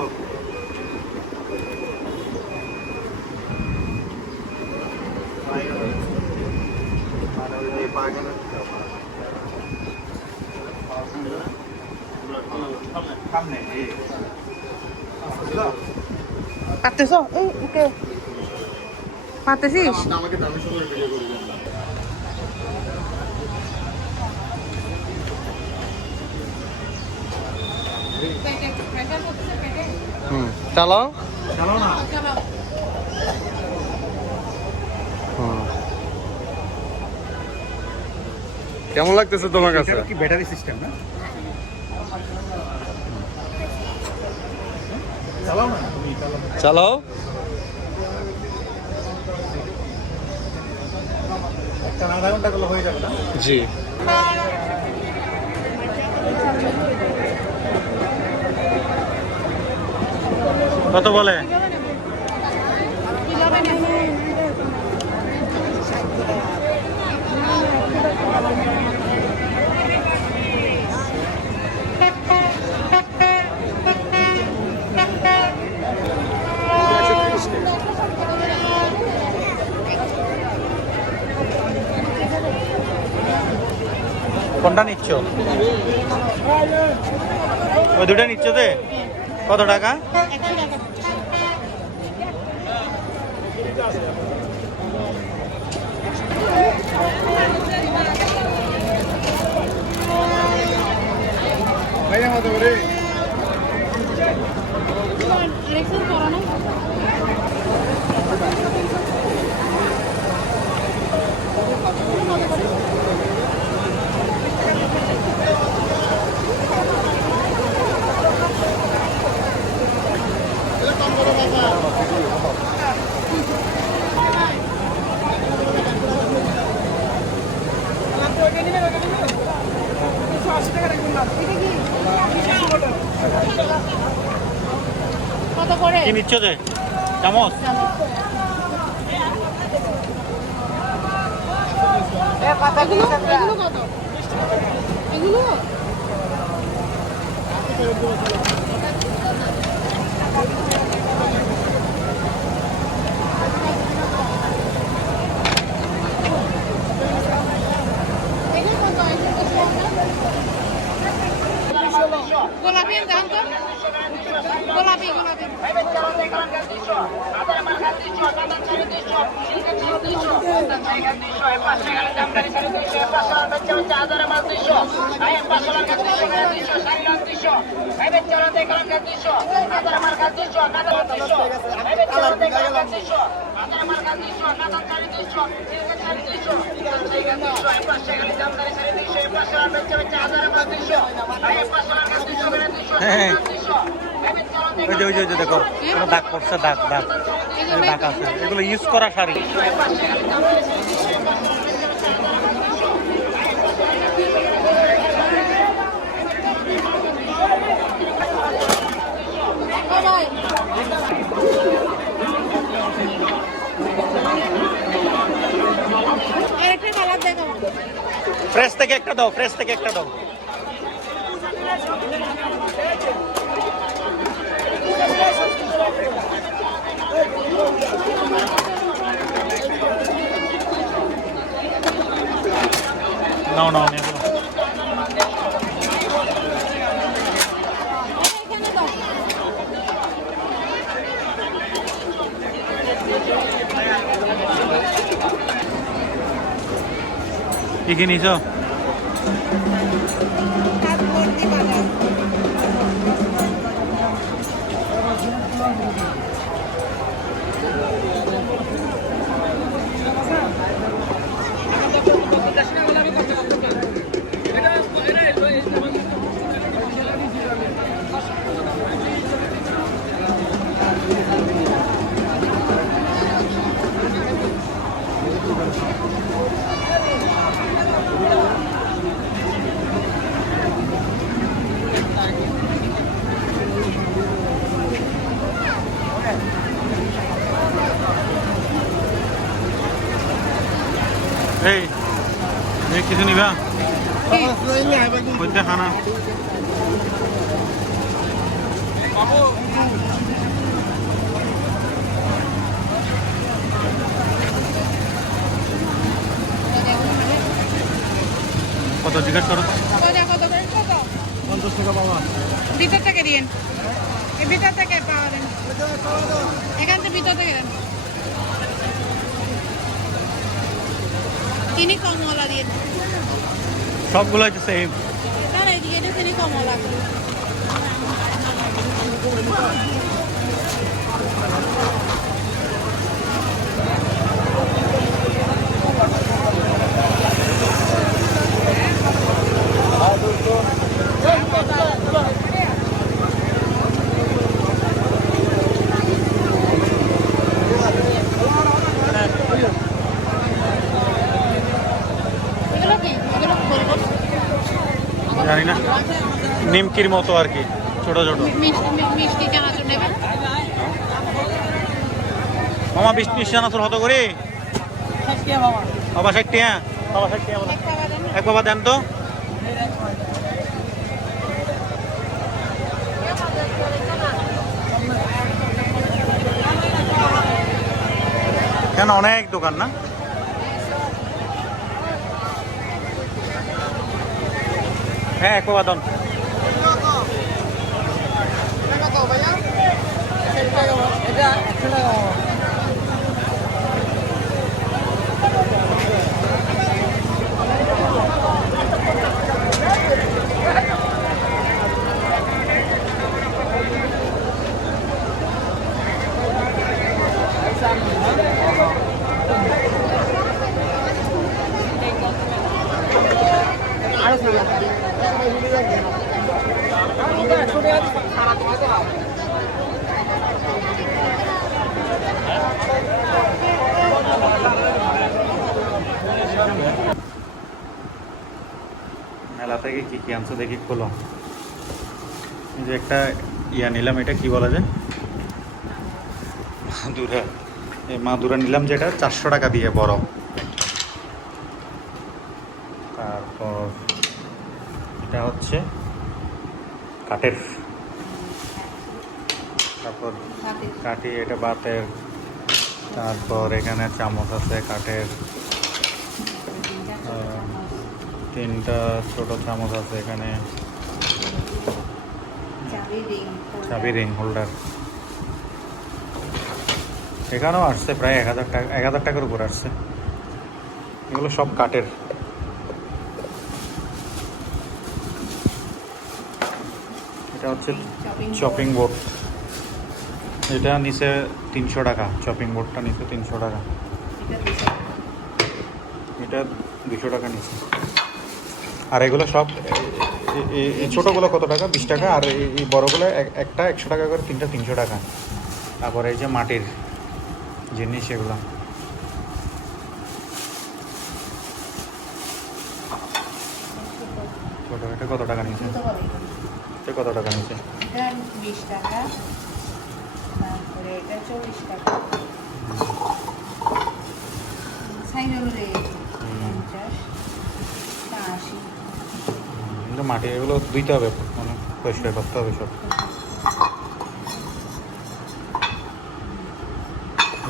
দেখো পারতেছ এই ওকে পারতেছিস? আমাকে দামি সময় ভিডিও করে দেন। চালাও চালাও না। কেমন লাগতেছে তোমার কাছে? এটা কি ব্যাটারি সিস্টেম না? চালাও না তুমি, চালাও। চালাও। একটা আধা ঘন্টা করলে হয়ে যাবে না? জি। কত বলে? কোনটা নিচ্ছ? ওই দুটা নিচ্ছ তে কত টাকা? কত করে? কি নিচ্ছ যে চামচ? এগুলো কত? এগুলো গোলাপি দাম তো গোলাপি গোলাপি ওই যে দেখো দাগ পড়ছে, দাগ দাগ দাগ আছে। এগুলো ইউজ করা শাড়ি। ফ্রেশ থেকে একটা দাও, ফ্রেশ থেকে একটা দাও। নাও নাও নিয়ে নাও। কি কি নিছো? এই কিছু নিবা? খানা জিজ্ঞেস করো তো। গজা কত করে? কত? 50 টাকা বাবা। ভিতর থেকে দিন, এই ভিতর থেকে পাওয়া দেন, এখান থেকে ভিতর থেকে দেন। চিনি কমলা দিয়ে সবগুলো হচ্ছে সেম। না, এদিকে এটা চিনি কমলা আছে। এগুলো কি? এগুলো বলবো জানি না, নিমকির মতো আর কি, ছোট ছোট। মিষ্টি চানাচুর নেবেন? মামা 20 চানাচুর হতো করে বাবা 60 টাকা। বাবা 60 টাকা বলো। এক পাওয়া দেন। এক বাবা দেন তো। কেন অনেক দোকান না? হ্যাঁ এক বাবা দেন। মেলা থেকে কি কি আনছো দেখি, খোলো। এই যে একটা ইয়া নিলাম, এটা কি বলা যায়, মাদুরা। এই মাদুরা নিলাম, যেটা 400 টাকা দিয়ে বড়। তারপর এটা হচ্ছে কাঠের, তারপর কাঠি, এটা বাতের। তারপর এখানে চামচ আছে কাঠের, 3টা ছোট চামচ আছে এখানে, চাবি রিং হোল্ডার। এখানেও আসছে প্রায় 1000 টাকা, 1000 টাকার উপর আসছে। এগুলো সব কাঠের। এটা হচ্ছে চপিং বোর্ড, এটা নিচে 300 টাকা। চপিং বোর্ডটা নিচে 300 টাকা, এটা 200 টাকা নিচে। আর এগুলো সব এই ছোটোগুলো কত টাকা? 20 টাকা। আর এই বড়গুলো একটা 100 টাকা করে, 3টা 300 টাকা। তারপর এই যে মাটির জিনিস, এগুলো ছোটো। এটা কত টাকা নিচে? এটা কত টাকা নিচে? এটা 20 টাকা, তারপরে এটা 40 টাকা, সাইডে 50, 80। কিন্তু মাটি এগুলো ধুইতে হবে, মানে পরিষ্কার করতে হবে সব।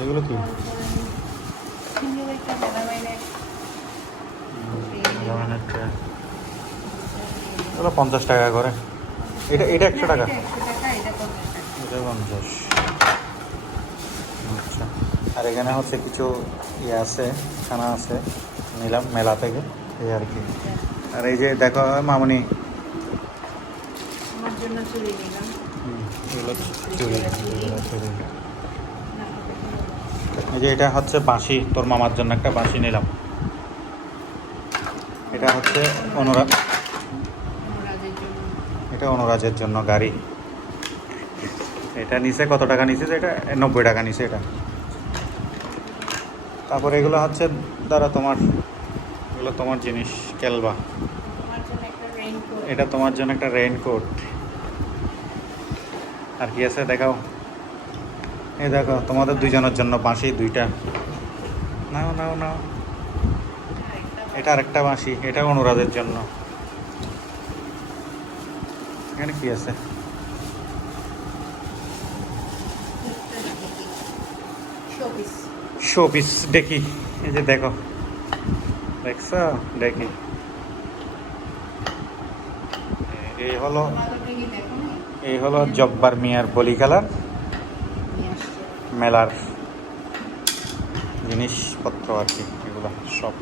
এগুলো কি? এগুলো 50 টাকা করে। এটা 100 টাকা, এটা 50। আচ্ছা। আর এখানে হচ্ছে কিছু ইয়ে আছে, খানা আছে, নিলাম মেলা থেকে, এই আর কি। আর এই যে দেখো মামনি, আমার জন্য চুড়ি নিলাম। এগুলো চুড়ি, চুড়ি। এই যে এটা হচ্ছে বাঁশি, তোর মামার জন্য একটা বাঁশি নিলাম। এটা হচ্ছে অনুরাগের জন্য। এটা অনুরাজের জন্য গাড়ি। এটা নিচে কত টাকা নিচে? এটা 90 টাকা নিচে এটা। তারপর এগুলো হচ্ছে দ্বারা তোমার, এগুলো তোমার জিনিস, কেলবা। আমার জন্য একটা রেইনকোট। এটা তোমার জন্য একটা রেইনকোট। আর কি আছে দেখাও। এই দেখো তোমাদের দুইজনের জন্য বাঁশি 2টা। নাও নাও নাও। এটা আরেকটা বাঁশি, এটা অনুরাধের জন্য। এখানে কি আছে? শোপিস। শোপিস ডেকি। এই যে দেখো, দেখছো ডেকি। এই হলো জব্বার মিয়ার বলি খেলার মেলার জিনিসপত্র আর কি, এগুলো সব